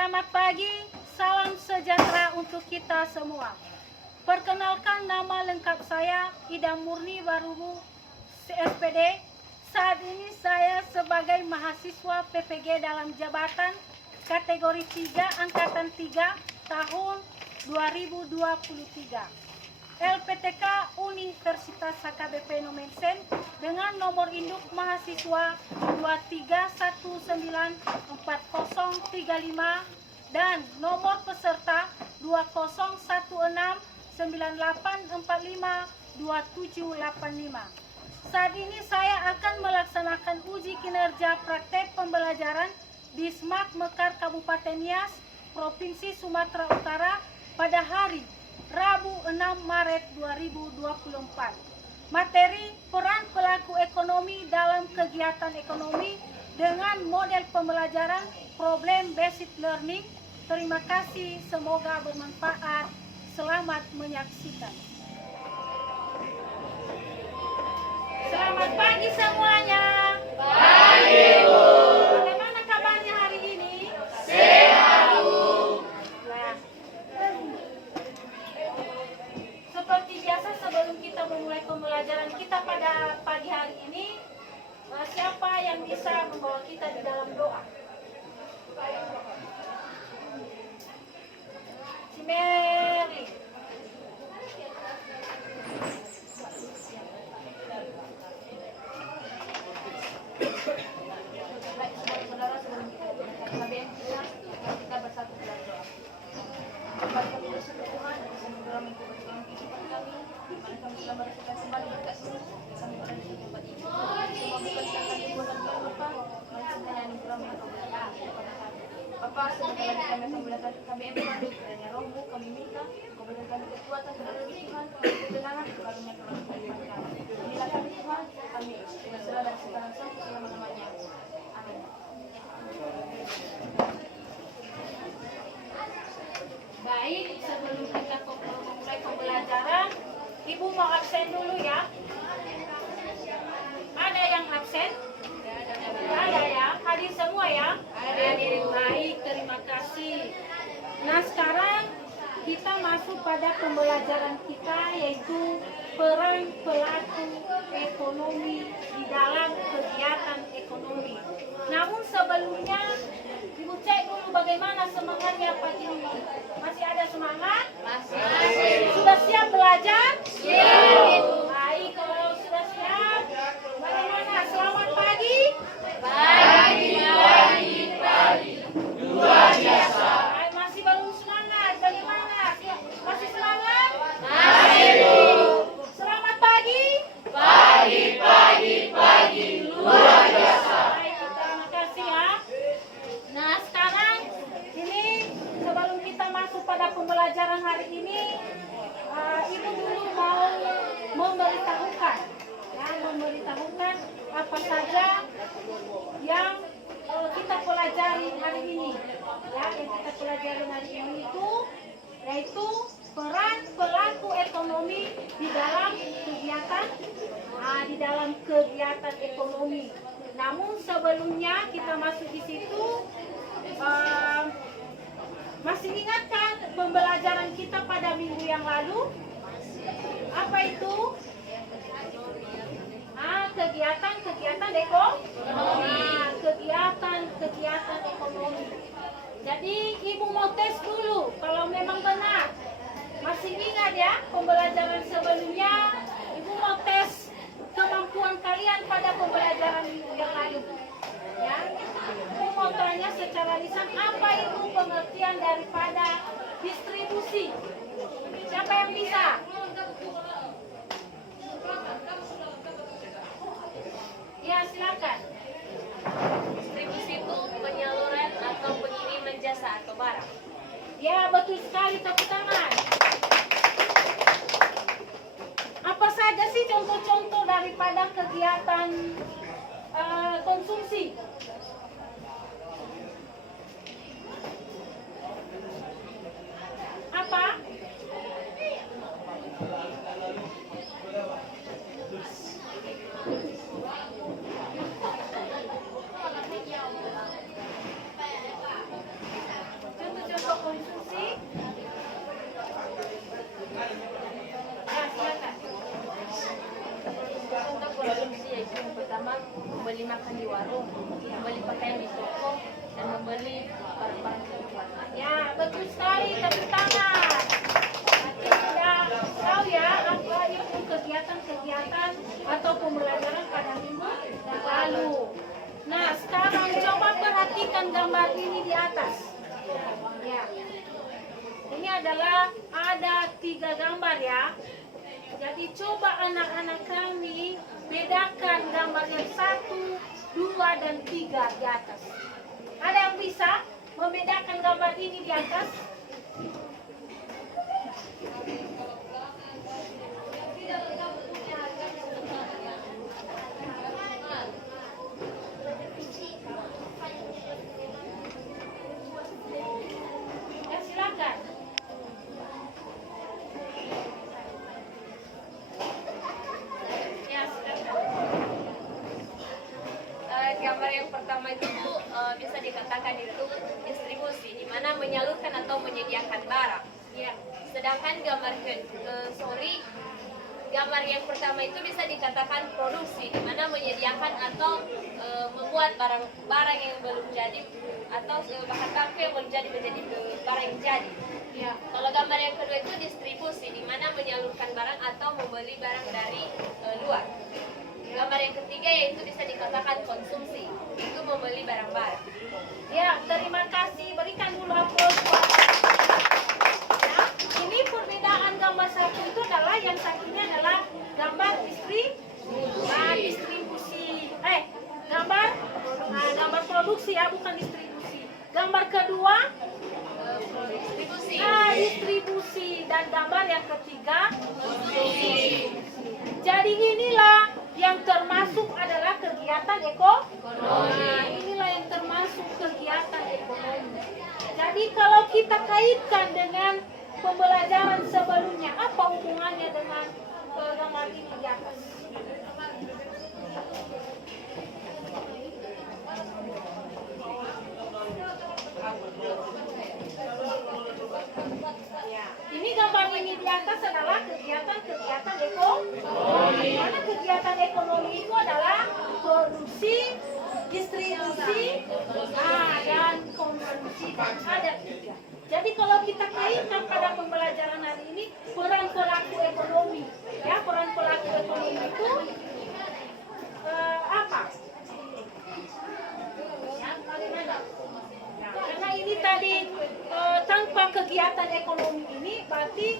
Selamat pagi, salam sejahtera untuk kita semua. Perkenalkan, nama lengkap saya Ida Murni Warubu, CSPD. Saat ini saya sebagai mahasiswa PPG dalam jabatan kategori 3 angkatan 3 tahun 2023. LPTK Universitas HKBP Nomensen dengan nomor induk mahasiswa 2319435 dan nomor peserta 201698452785. Saat ini saya akan melaksanakan uji kinerja praktek pembelajaran di SMAK Mekar Kabupaten Nias, Provinsi Sumatera Utara pada hari Rabu 6 Maret 2024. Materi peran pelaku ekonomi dalam kegiatan ekonomi dengan model pembelajaran problem based learning. Terima kasih, semoga bermanfaat. Selamat menyaksikan. Selamat pagi semuanya. Pagi, Bu. Bagaimana kabarnya hari ini? Sehat, Bu. Nah, seperti biasa sebelum kita memulai pembelajaran kita pada pagi hari ini, siapa yang bisa membawa kita di dalam doa? Si Mary. Baik, saudara, sebelum kita KBM kita bersatu dalam doa. Bapak kami bersyukur Tuhan, semoga memperbaiki kehidupan kami, di mana kami telah merasakan kembali dekat sini, kami berada di tempat ini. Semua bukan karena perbuatan kami Bapak, melainkan hanya anugerah yang Kau berikan kepada kami. Bapak, semoga lagi kami akan melakukan KBM kami, kiranya Roh-Mu kami minta, Kau berikan kami kekuatan kepada Tuhan, ketenangan kepada kehidupan kami. Inilah kami Tuhan, kami dengan segala dan segala sampai selama-lamanya. Amin. Baik, sebelum kita mulai pembelajaran, Ibu mau absen dulu ya. Ada yang absen? Ada ya? Hadir semua ya? Hadir. Baik, terima kasih. Nah, sekarang kita masuk pada pembelajaran kita, yaitu peran pelaku ekonomi di dalam kegiatan ekonomi. Namun sebelumnya, Ibu cek dulu bagaimana semangatnya pagi ini. Masih ada semangat? Masih. Sudah siap belajar? Siap. Baik, kalau sudah siap, bagaimana? Selamat pagi. Pagi. Luar biasa. Masih belum semangat, bagaimana? Masih semangat? Masih, Bu. Selamat pagi. Pagi. Luar biasa. Baik, terima kasih ya. Nah, sekarang ini sebelum kita masuk pada pembelajaran hari ini, Ibu dulu mau memberitahukan apa saja yang kita pelajari hari ini. Ya, yang kita pelajari hari ini itu yaitu peran pelaku ekonomi di dalam kegiatan ekonomi. Namun sebelumnya kita masuk di situ, masih ingatkah pembelajaran kita pada minggu yang lalu? Apa itu? Kegiatan ekonomi. Kegiatan ekonomi. Jadi Ibu mau tes dulu kalau memang benar. Masih ingat ya pembelajaran sebelumnya? Ibu mau tes kemampuan kalian pada pembelajaran minggu yang lalu. Ya, Ibu mau tanya secara lisan apa itu pengertian daripada distribusi. Siapa yang bisa? Ya, silakan. Distribusi itu penyaluran atau pengiriman jasa atau barang. Ya, betul sekali, tepuk tangan. Apa saja sih contoh-contoh daripada kegiatan konsumsi? Apa? makan di warung, membeli pakaian di toko, dan membeli barang-barang kebutuhan. Ya, betul sekali, tepuk tangan. Nanti sudah tahu ya apa itu kegiatan-kegiatan atau pembelajaran pada minggu yang lalu. Nah, sekarang coba perhatikan gambar ini di atas. Ya. Ini adalah ada 3 gambar ya. Jadi coba anak-anak kami bedakan gambar yang 1, 2, dan 3 di atas. Ada yang bisa membedakan gambar ini di atas? Ya, silakan. Ya, silakan. Gambar yang pertama itu bisa dikatakan itu distribusi, di mana menyalurkan atau menyediakan barang. Ya. Sedangkan gambar yang pertama itu bisa dikatakan produksi, di mana menyediakan atau membuat barang yang belum jadi atau bahan baku yang belum jadi menjadi barang yang jadi. Ya. Kalau gambar yang kedua itu distribusi, di mana menyalurkan barang atau membeli barang dari luar. Gambar yang ketiga yaitu bisa dikatakan konsumsi, itu membeli barang-barang. Ya, terima kasih. Berikan dulu aplaus buat. Ya, ini perbedaan gambar satu itu adalah yang satunya adalah gambar distribusi. Gambar produksi ya, bukan distribusi. Gambar kedua Distribusi. distribusi, dan gambar yang ketiga konsumsi. Jadi inilah yang termasuk adalah kegiatan ekonomi. Inilah yang termasuk kegiatan ekonomi. Jadi kalau kita kaitkan dengan pembelajaran sebelumnya, apa hubungannya dengan gambar ini di atas? Ya. Ini gambar ini di atas adalah kegiatan-kegiatan ekonomi. Karena kegiatan ekonomi itu adalah produksi, distribusi, dan konsumsi, dan ada 3. Jadi kalau kita kaitkan pada pembelajaran hari ini, peran pelaku ekonomi, ya, peran pelaku ekonomi itu apa? Ya, bagaimana? Ya, karena ini tadi tanpa kegiatan ekonomi ini berarti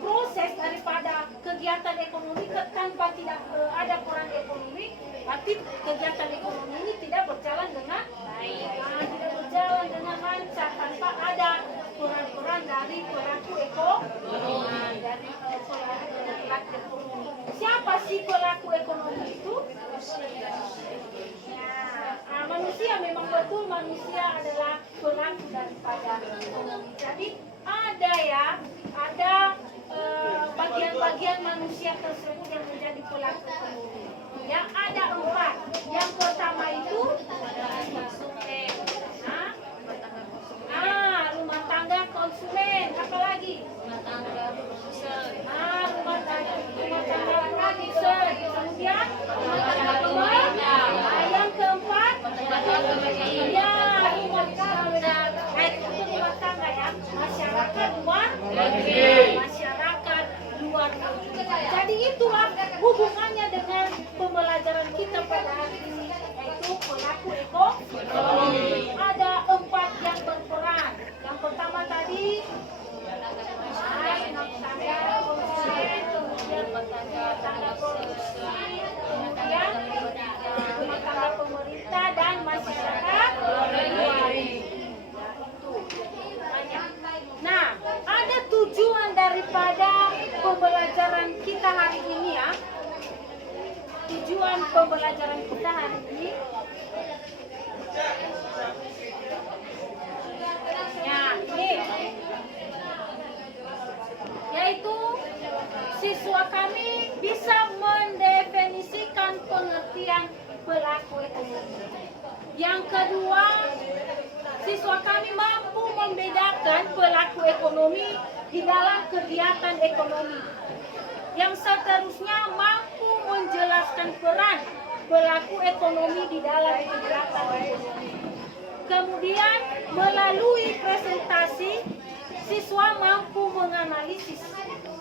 proses daripada kegiatan ekonomi tanpa tidak ada peran ekonomi, berarti kegiatan ekonomi ini tidak berjalan dengan baik, tidak berjalan dengan lancar tanpa ada peran-peran dari pelaku ekonomi, dari pelaku ekonomi. Siapa sih pelaku ekonomi itu? Manusia, memang betul manusia adalah pelaku daripada ekonomi. Jadi ada bagian-bagian manusia tersebut yang menjadi pelaku ekonomi. Yang ada 4. Yang pertama itu rumah tangga konsumen. Apa lagi? Rumah tangga produsen. Rumah tangga produsen. Kemudian rumah tangga pemerintah. Yang keempat, ya, rumah tangga ya, masyarakat luar negeri. Masyarakat luar negeri. Jadi itulah hubungannya dengan pembelajaran kita pada hari ini, yaitu pelaku ekonomi. Ada 4 yang berperan. Yang pertama tadi rumah tangga konsumen, kemudian rumah tangga produksi, kemudian rumah tangga pemerintah dan masyarakat luar negeri. Nah, ada tujuan daripada pembelajaran kita hari ini ya. Tujuan pembelajaran kita hari ini ya, ini yaitu siswa kami bisa mendefinisikan pengertian pelaku ekonomi. Yang kedua, siswa kami mampu membedakan pelaku ekonomi di dalam kegiatan ekonomi. Yang seterusnya mampu menjelaskan peran pelaku ekonomi di dalam kegiatan ekonomi. Kemudian melalui presentasi, siswa mampu menganalisis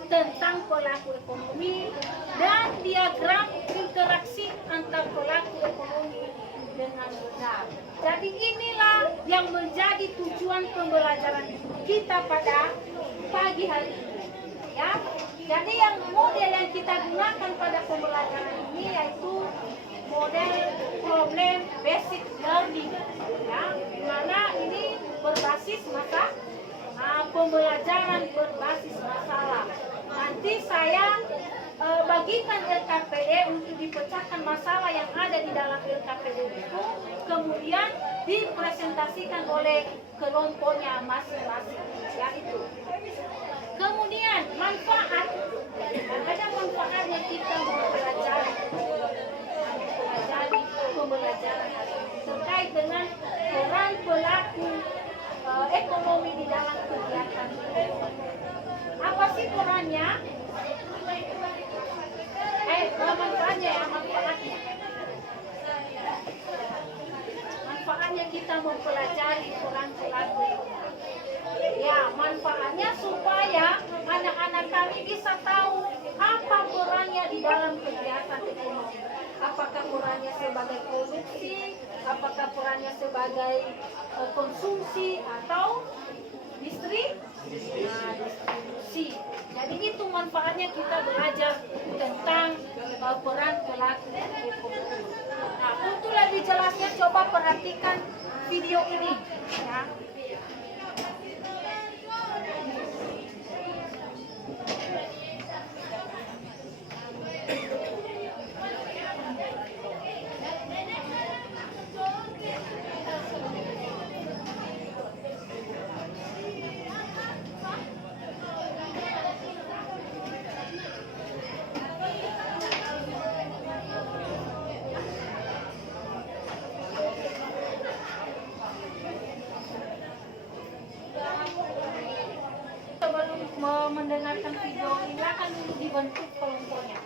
tentang pelaku ekonomi dan diagram interaksi antar pelaku ekonomi dengan benar. Jadi inilah yang menjadi tujuan pembelajaran kita pada pagi hari ini. Ya, jadi yang model yang kita gunakan pada pembelajaran ini yaitu model problem basic learning, ya, di mana ini berbasis pembelajaran berbasis masalah. Nanti saya bagikan LKPD untuk dipecahkan masalah yang ada di dalam LKPD itu, kemudian dipresentasikan oleh kelompoknya masing-masing, ya itu. Kemudian manfaat, ada manfaatnya kita mempelajari pembelajaran terkait dengan peran pelaku ekonomi di dalam kegiatan. Apa sih perannya? Manfaatnya ya, manfaatnya kita mempelajari peran pelaku. Ya, manfaatnya supaya anak-anak kami bisa tahu apa perannya di dalam kegiatan ekonomi. Apakah perannya sebagai produksi, apakah perannya sebagai konsumsi atau distribusi. Jadi itu manfaatnya kita belajar tentang peran pelaku ekonomi. Nah, untuk lebih jelasnya coba perhatikan video ini, ya. Mendengarkan video ini akan dulu dibentuk kelompoknya.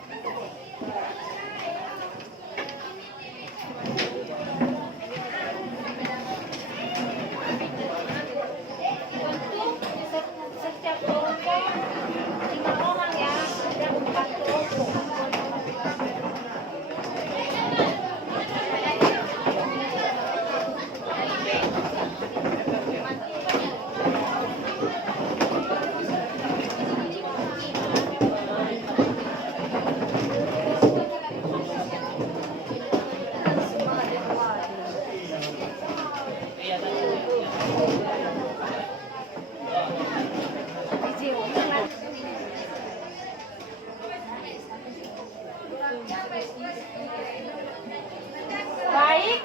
Dibentuk setiap kelompok 5 orang ya, ada 4 kelompok. Baik,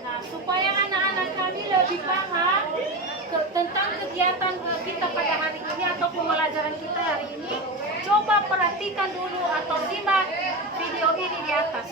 nah, supaya anak-anak kami lebih paham tentang kegiatan kita pada hari ini atau pembelajaran kita hari ini, coba perhatikan dulu atau simak video ini di atas.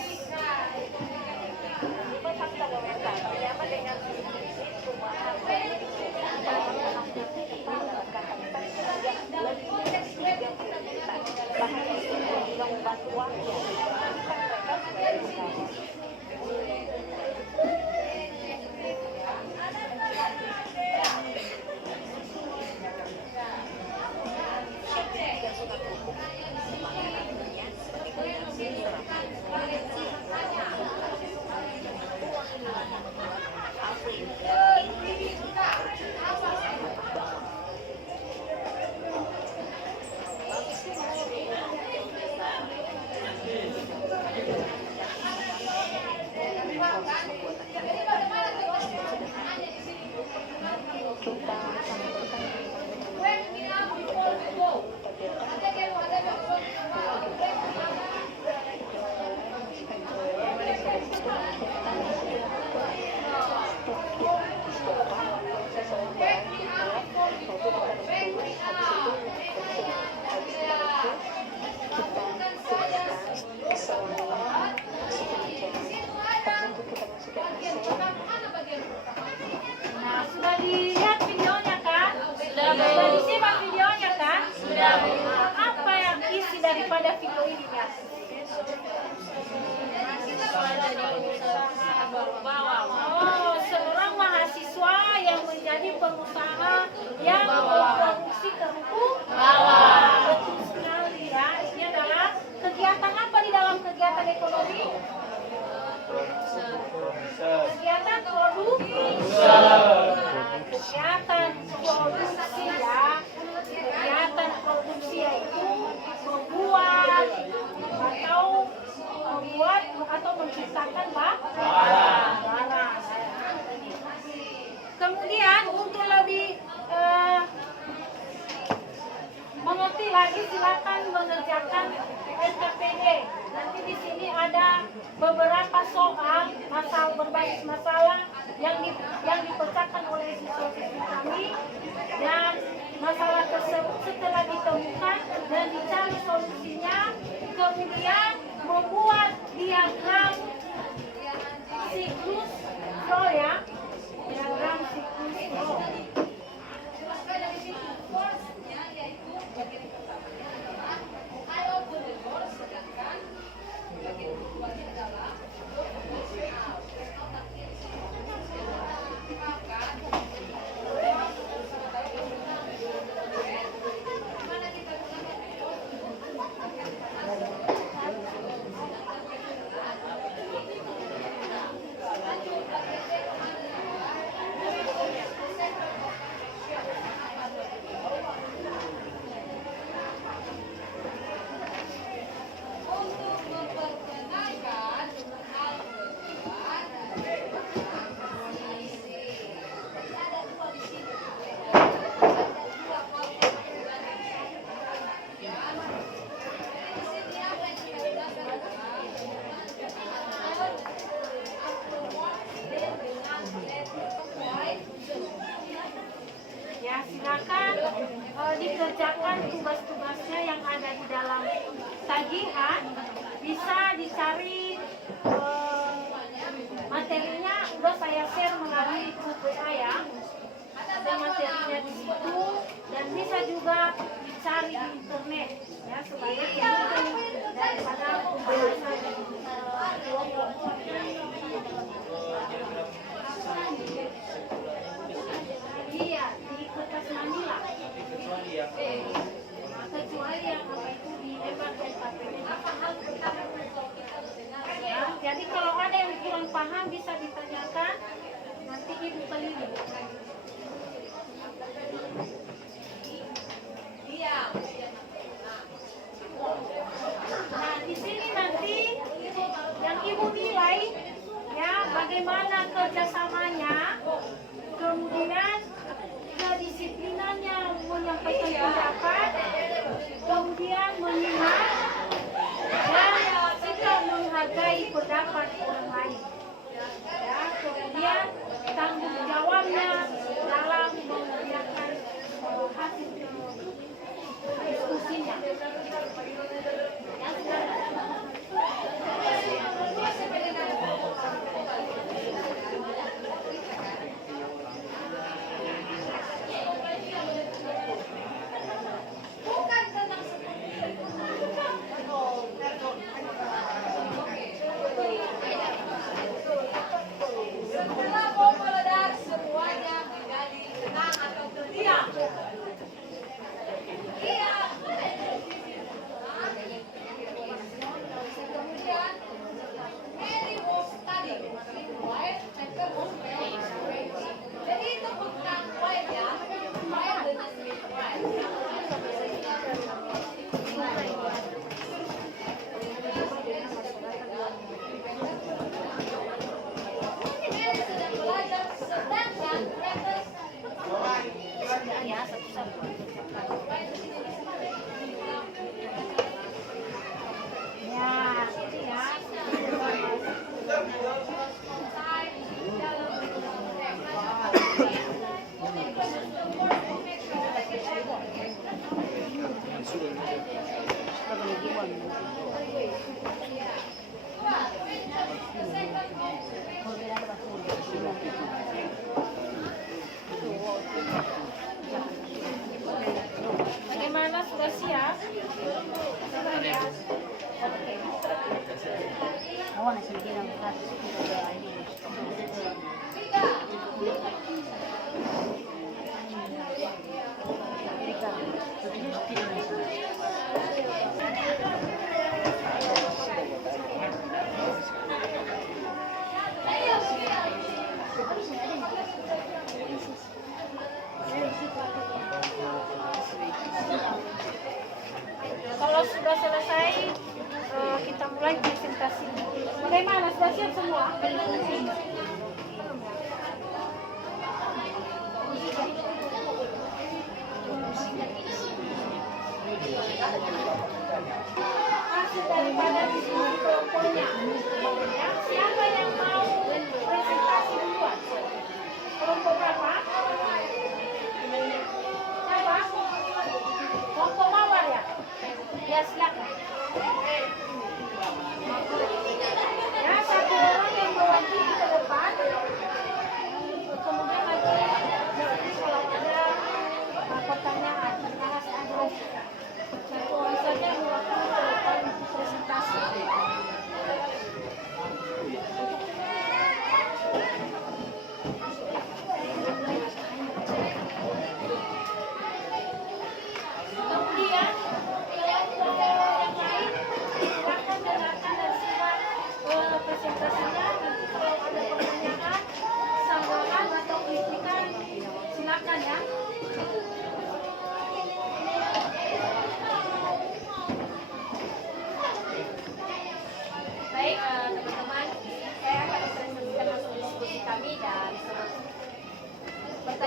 ada video ini ya. Oh, seorang mahasiswa yang menjadi pengusaha yang memproduksi kerupuk bawang. Betul sekali ya. Ini adalah kegiatan apa di dalam kegiatan ekonomi? Kegiatan kegiatan produksi ya. Kegiatan produksi yaitu membuat atau menciptakan barang. Kemudian untuk lebih mengerti lagi silakan mengerjakan SKPD. Nanti di sini ada beberapa soal berbasis masalah yang dipecahkan oleh siswa-siswi kami, dan masalah tersebut setelah ditemukan dan dicari solusinya, kemudian membuat diagram siklus flow ya, diagram siklus flow. Ya, silakan dikerjakan tugas-tugasnya yang ada di dalam tagihan. Bisa dicari materinya, udah saya share melalui grup WA ya. Ada materinya di situ, dan bisa juga dicari di internet ya, sebagai penunjang daripada pembahasan iya di kertas manila, kecuali yang apa itu di lebar dan KPD. Ya, jadi kalau ada yang kurang paham bisa ditanyakan nanti Ibu keliling. Nah, di sini nanti yang Ibu nilai ya bagaimana kerjasamanya, kemudian kedisiplinannya menyampaikan pendapat, kemudian menyimak dan sikap menghargai pendapat orang lain. Ya, kemudian tanggung jawabnya dalam mengerjakan hasil diskusinya.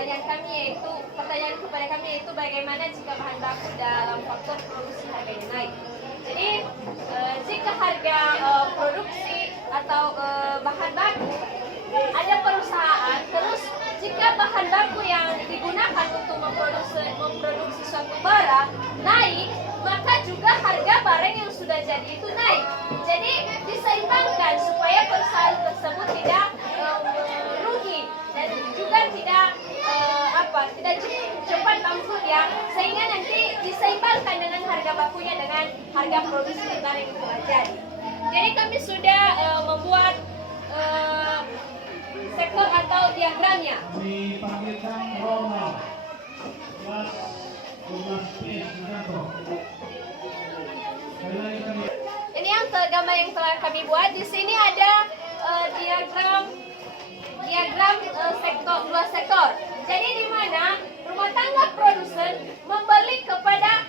pertanyaan kepada kami yaitu bagaimana jika bahan baku dalam faktor produksi harganya naik. Jadi jika harga produksi atau bahan baku ada perusahaan, terus jika bahan baku yang digunakan untuk memproduksi suatu barang naik, maka juga harga barang yang sudah jadi itu naik. Jadi diseimbangkan supaya perusahaan tersebut tidak rugi dan juga tidak cepat bangkrut ya, sehingga nanti diseimbangkan dengan harga bakunya dengan harga produksi barang yang telah jadi. Jadi kami sudah membuat sektor atau diagramnya. Ini yang gambar yang telah kami buat. Di sini ada diagram dua sektor. Jadi di mana rumah tangga produsen membeli kepada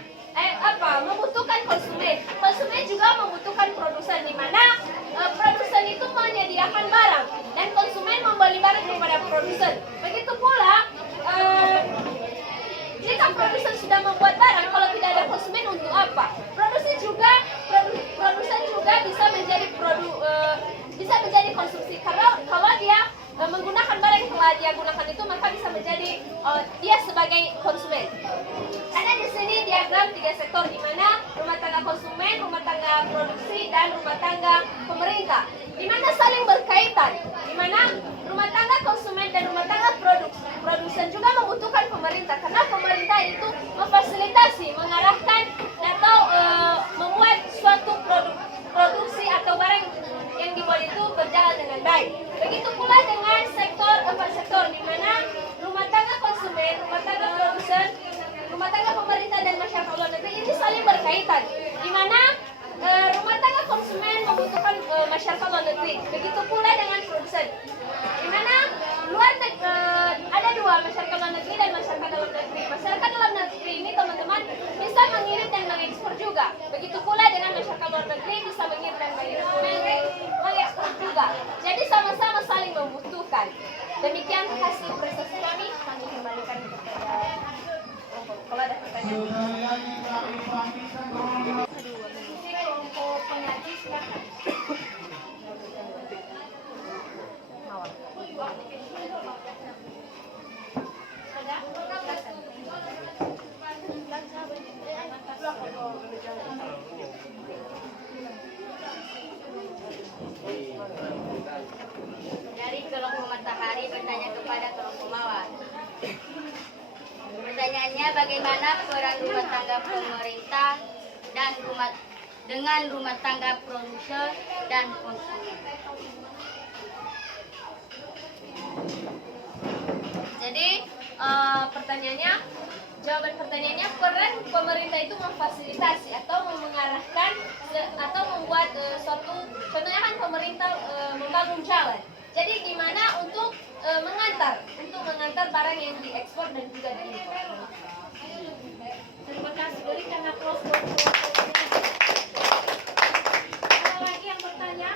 membutuhkan konsumen. Konsumen juga membutuhkan produsen, di mana produsen itu menyediakan barang dan konsumen membeli barang daripada produsen. Begitu pula jika produsen sudah membuat barang, kalau tidak ada konsumen untuk apa? Produsen juga bisa menjadi konsumsi. Kalau dia menggunakan barang yang telah dia gunakan itu, maka bisa menjadi dia sebagai konsumen. Ada di sini diagram 3 sektor, di mana rumah tangga konsumen, rumah tangga produksi, dan rumah tangga pemerintah, di mana saling berkaitan, di mana rumah tangga konsumen dan rumah tangga produsen juga membutuhkan pemerintah, karena pemerintah itu memfasilitasi, mengarahkan atau membuat suatu produksi atau barang yang dibuat itu berjalan dengan baik. Begitu pula dengan empat sektor, di mana rumah tangga konsumen, rumah tangga produsen, rumah tangga pemerintah, dan masyarakat luar negeri ini saling berkaitan, di mana rumah tangga konsumen membutuhkan masyarakat luar negeri. Begitu pula dengan produsen, di mana ada dua, masyarakat luar negeri dan masyarakat dalam negeri. Masyarakat dalam negeri ini teman-teman bisa mengirim dan mengekspor juga. Begitu pula dengan masyarakat luar negeri bisa mengirim dan mengekspor juga. Jadi sama-sama saling membutuhkan. Demikian hasil prestasi kami kembalikan kepada kalau ada pertanyaan. Kelompok pengaji silakan. Dari kelompok matahari bertanya kepada kelompok mawar. Pertanyaannya, bagaimana peran rumah tangga pemerintah dan dengan rumah tangga produsen dan konsumen? Jadi jawaban pertanyaannya, peran pemerintah itu memfasilitasi atau mengarahkan atau membuat contohnya kan pemerintah membangun jalan. Jadi gimana untuk mengantar barang yang diekspor dan juga diimpor. Terima kasih, berikan aplaus buat ada lagi yang bertanya?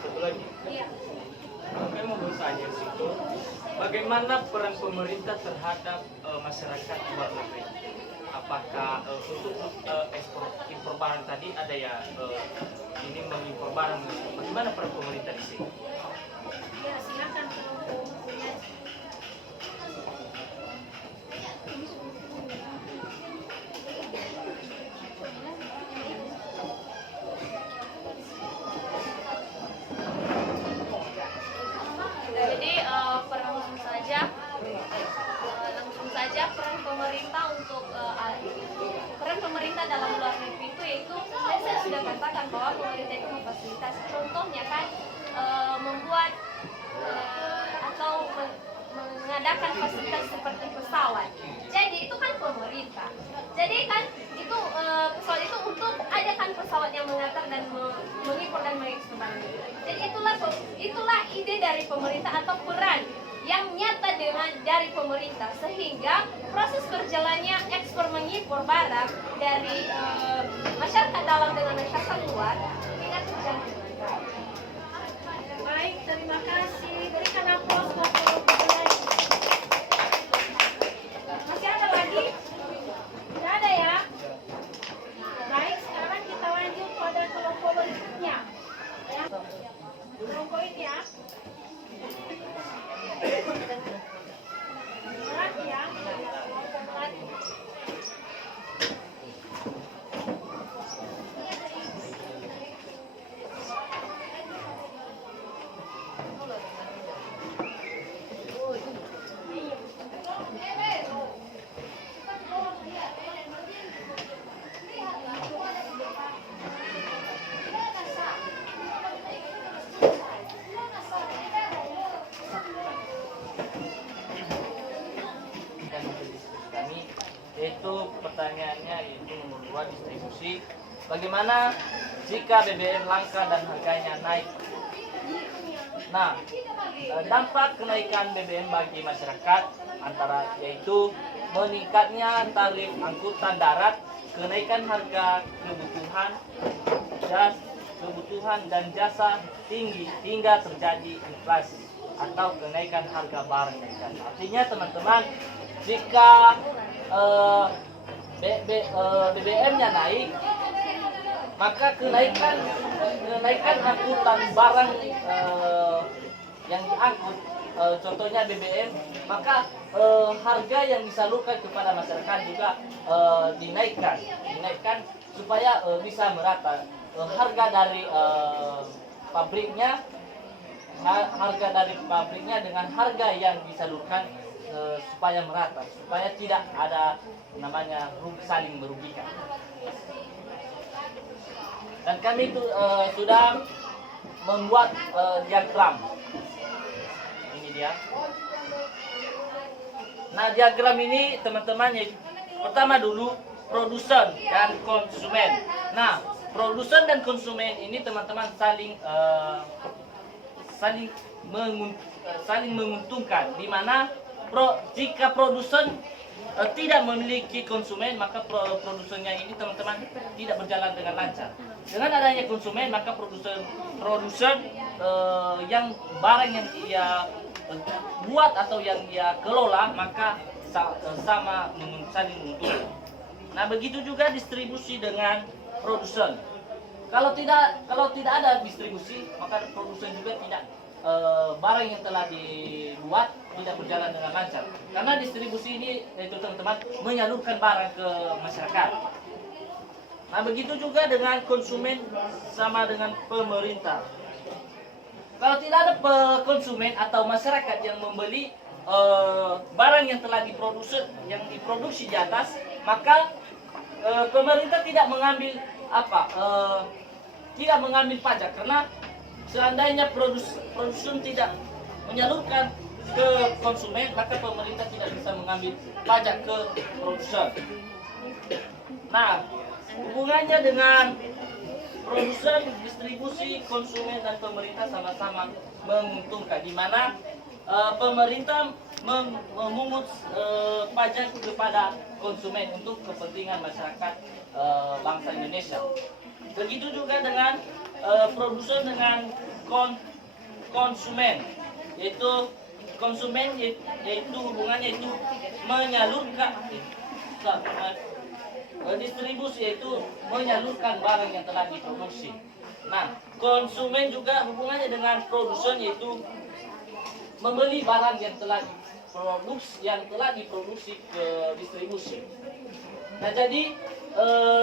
Satu lagi. Iya. Saya mau bertanya situ, bagaimana peran pemerintah terhadap masyarakat luar negeri? Apakah untuk ekspor impor barang tadi ada ya ini mengimpor barang, bagaimana peran pemerintah di sini? Ya, silakan kelompok punya. Jadi langsung saja peran pemerintah untuk peran pemerintah dalam luar negeri itu yaitu saya sudah katakan bahwa pemerintah itu memfasilitasi, contohnya kan membuat atau mengadakan fasilitas seperti pesawat. Jadi itu kan pemerintah. Jadi kan itu pesawat itu untuk adakan pesawat yang mengantar dan mengimpor dan mengekspor barang. Jadi itulah ide dari pemerintah atau peran yang nyata dari pemerintah, sehingga proses berjalannya ekspor mengimpor barang dari masyarakat dalam dengan masyarakat luar tidak terjadi. Baik, terima kasih. Berikan aplaus buat kelompok lain. Masih ada lagi? Tidak ada ya? Baik, sekarang kita lanjut pada kelompok berikutnya. Ya. Kelompok ini ya. Melati ya. Kelompok melati. Kami yaitu pertanyaannya yaitu nomor 2 distribusi. Bagaimana jika BBM langka dan harganya naik? Nah, dampak kenaikan BBM bagi masyarakat antara yaitu meningkatnya tarif angkutan darat, kenaikan harga kebutuhan dan jasa tinggi hingga terjadi inflasi atau kenaikan harga barang dan jasa. Artinya teman-teman, jika BBM-nya naik, maka kenaikan angkutan barang yang diangkut, contohnya BBM, maka harga yang disalurkan kepada masyarakat juga dinaikkan supaya bisa merata. Harga dari pabriknya dengan harga yang disalurkan supaya merata, supaya tidak ada namanya saling merugikan. Dan kami itu sudah membuat diagram. Ini dia. Nah, diagram ini teman-teman, pertama dulu produsen dan konsumen. Nah, produsen dan konsumen ini teman-teman saling menguntungkan, di mana jika produsen tidak memiliki konsumen, maka produsennya ini teman-teman tidak berjalan dengan lancar. Dengan adanya konsumen, maka produsen yang barang yang dia buat atau yang dia kelola, maka sama saling menguntungkan. Nah, begitu juga distribusi dengan produsen. Kalau tidak ada distribusi, maka produsen juga tidak barang yang telah dibuat tidak berjalan dengan lancar. Karena distribusi ini itu teman-teman menyalurkan barang ke masyarakat. Nah, begitu juga dengan konsumen sama dengan pemerintah. Kalau tidak ada konsumen atau masyarakat yang membeli barang yang telah diproduksi di atas, maka pemerintah tidak mengambil pajak, karena seandainya produsen tidak menyalurkan ke konsumen, maka pemerintah tidak bisa mengambil pajak ke produsen. Nah, hubungannya dengan produsen, distribusi, konsumen, dan pemerintah sama-sama menguntungkan, di mana pemerintah memungut pajak kepada konsumen untuk kepentingan masyarakat bangsa Indonesia. Begitu juga dengan produsen dengan konsumen, yaitu hubungannya itu menyalurkan distribusi, yaitu menyalurkan barang yang telah diproduksi. Nah, konsumen juga hubungannya dengan produsen, yaitu membeli barang yang telah diproduksi ke distribusi. Nah, jadi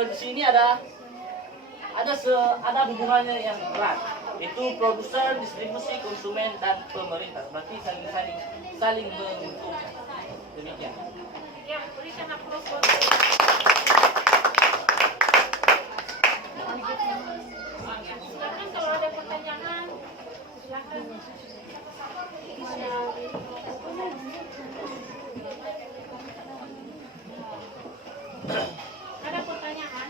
di sini ada hubungannya yang erat, itu produsen, distribusi, konsumen, dan pemerintah. Berarti saling menguntungkan. Demikian. Ya, berikan aplaus buat silakan kalau ada pertanyaan, silakan. Ada pertanyaan?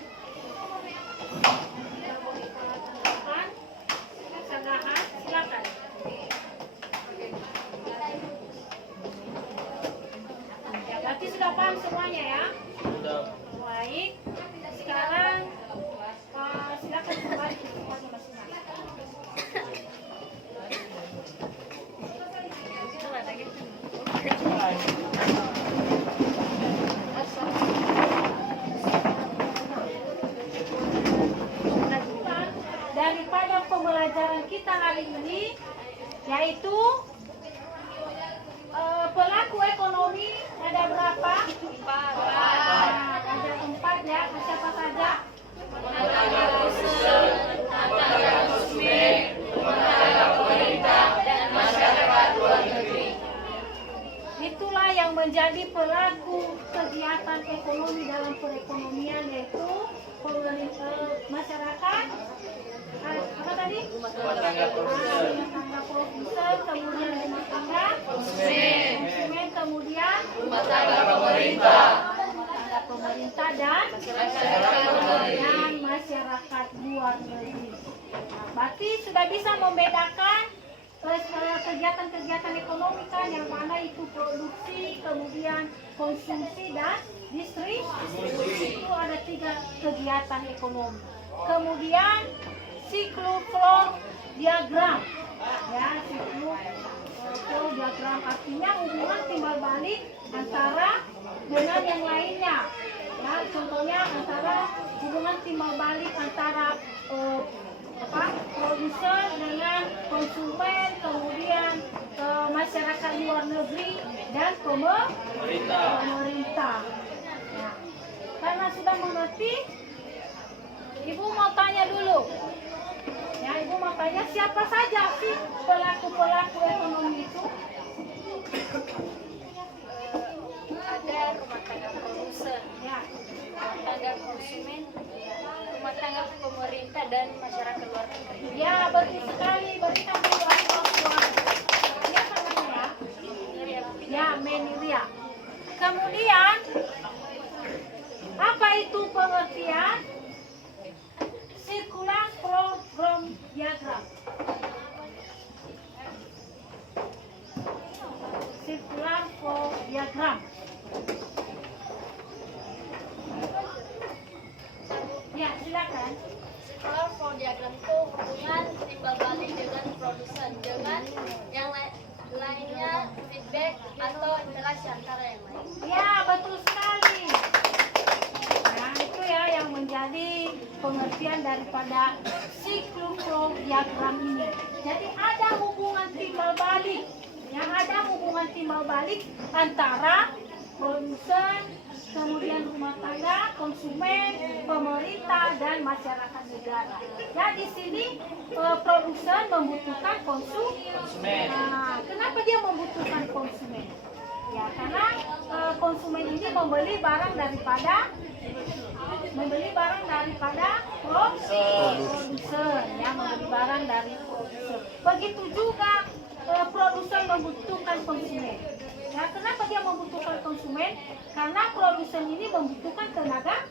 Silakan. kali ini yaitu pelaku ekonomi ada berapa? 4. Ada 4 ya. Siapa saja? Itulah yang menjadi pelaku kegiatan ekonomi dalam perekonomian, yaitu masyarakat, apa tadi? Rumah tangga produsen. Rumah tangga produsen, kemudian rumah tangga konsumen, kemudian Rumah tangga pemerintah. pemerintah dan masyarakat luar negeri. Nah, berarti sudah bisa membedakan kegiatan-kegiatan ekonomi kan, yang mana itu produksi, kemudian konsumsi dan distribusi. Itu ada 3 kegiatan ekonomi. Kemudian siklus flow diagram, ya, siklus flow diagram artinya hubungan timbal balik antara dengan yang lainnya. Ya, contohnya antara hubungan timbal balik antara produsen dengan konsumen, kemudian masyarakat luar negeri dan pemerintah. Ya. Karena sudah mengerti, Ibu mau tanya dulu. Ya, Ibu mau tanya siapa saja sih pelaku-pelaku ekonomi itu? Ada rumah tangga produsen, Ya. rumah tangga konsumen, rumah tangga pemerintah dan masyarakat luar negeri. Ya, betul sekali. Berikan dulu aplaus. Siapa namanya? Ya, Meniria. Kemudian, apa itu pengertian circular program diagram? Circular flow diagram. Ya, silakan. Circular flow diagram itu hubungan timbal balik dengan produsen dengan yang lainnya, feedback atau interaksi antara yang lain. Ya, betul sekali. Nah, itu ya yang menjadi pengertian daripada siklus flow diagram ini. Jadi ada hubungan timbal balik. Yang ada hubungan timbal balik antara produsen, kemudian rumah tangga, konsumen, pemerintah dan masyarakat negara. Ya, di sini produsen membutuhkan konsumen. Nah, kenapa dia membutuhkan konsumen? Ya, karena konsumen ini membeli barang daripada produsen, ya, membeli barang dari produsen. Begitu juga produsen membutuhkan konsumen. Ya, kenapa dia membutuhkan konsumen? Karena produsen ini membutuhkan tenaga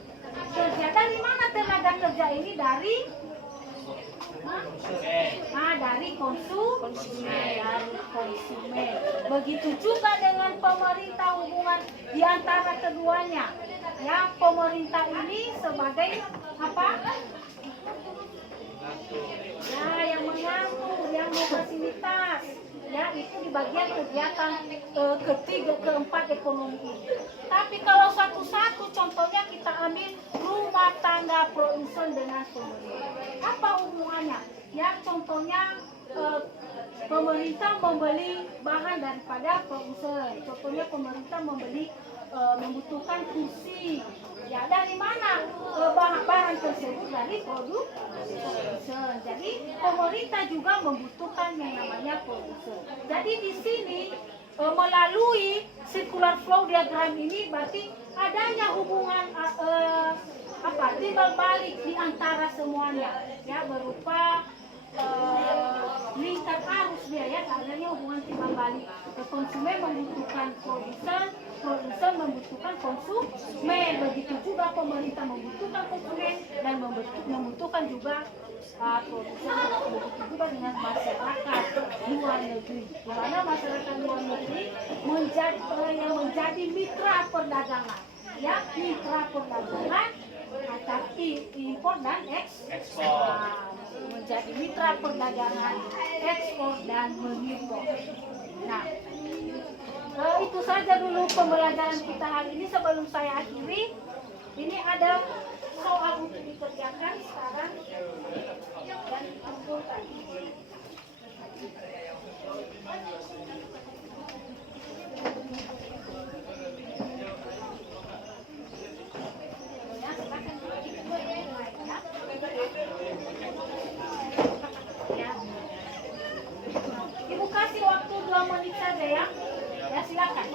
kerja. Dari mana tenaga kerja ini? Dari konsumen. Begitu juga dengan pemerintah, hubungan di antara keduanya. Ya, pemerintah ini sebagai apa? Ya, yang mengatur, yang memfasilitas. Ya, itu di bagian kegiatan ketiga, keempat ekonomi. Tapi kalau satu-satu, contohnya kita ambil rumah tangga produsen dengan pemerintah. Apa hubungannya? Ya, contohnya pemerintah membeli bahan daripada produsen. Contohnya pemerintah membutuhkan kursi. Ya, dari mana barang tersebut? Dari produsen. Jadi pemerintah juga membutuhkan yang namanya produsen. Jadi di sini melalui circular flow diagram ini berarti adanya hubungan timbal balik di antara semuanya, ya, berupa lingkar arus dia, ya, adanya hubungan timbal balik. Konsumen membutuhkan produsen, produsen membutuhkan konsumen, begitu juga pemerintah membutuhkan konsumen dan membutuhkan juga produsen, begitu juga dengan masyarakat luar negeri, di mana masyarakat luar negeri menjadi mitra perdagangan, ya, mitra perdagangan antara impor dan ekspor. Menjadi mitra perdagangan, ekspor dan mengimpor. Nah, itu saja dulu pembelajaran kita hari ini. Sebelum saya akhiri, ini ada soal untuk dikerjakan sekarang dan dikumpulkan. Ibu kasih waktu 2 menit saja ya. Ya silakan.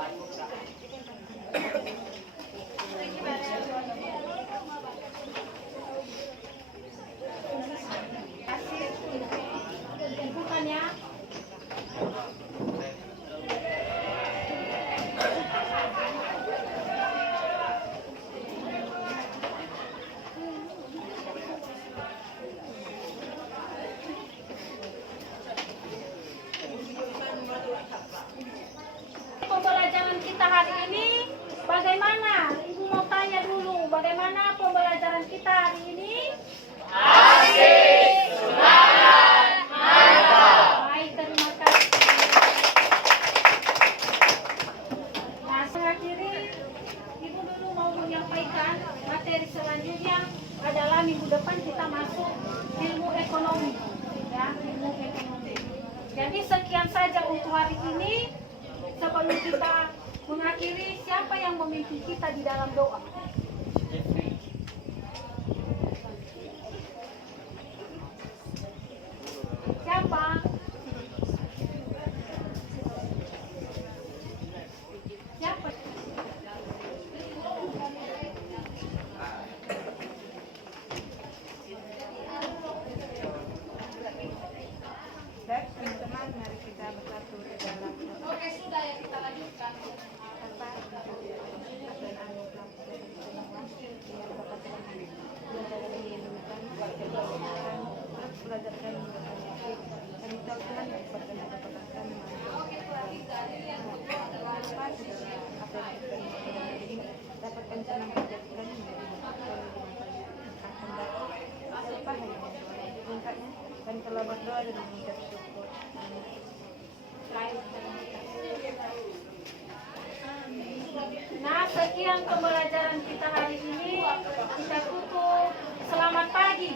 Kasih. Bukan ya. Pembelajaran kita hari ini bagaimana? Ibu mau tanya dulu, bagaimana pembelajaran kita hari ini? Asik, semangat, mantap. Baik, terima kasih. Nah, mengakhiri, Ibu dulu mau menyampaikan materi selanjutnya adalah minggu depan kita masuk ilmu ekonomi. Ya, ilmu ekonomi. Jadi sekian saja untuk hari ini. Sebelum kita mengakhiri, siapa yang memimpin kita di dalam doa? Siapa? Siapa? Teman-teman, mari kita bersatu ke dalam Oke, sudah ya kita lanjutkan. dapatkan senang kejadian dan telah berdoa dan mengucap syukur. Nah, sekian pembelajaran kita hari ini. Kita tutup. Selamat pagi.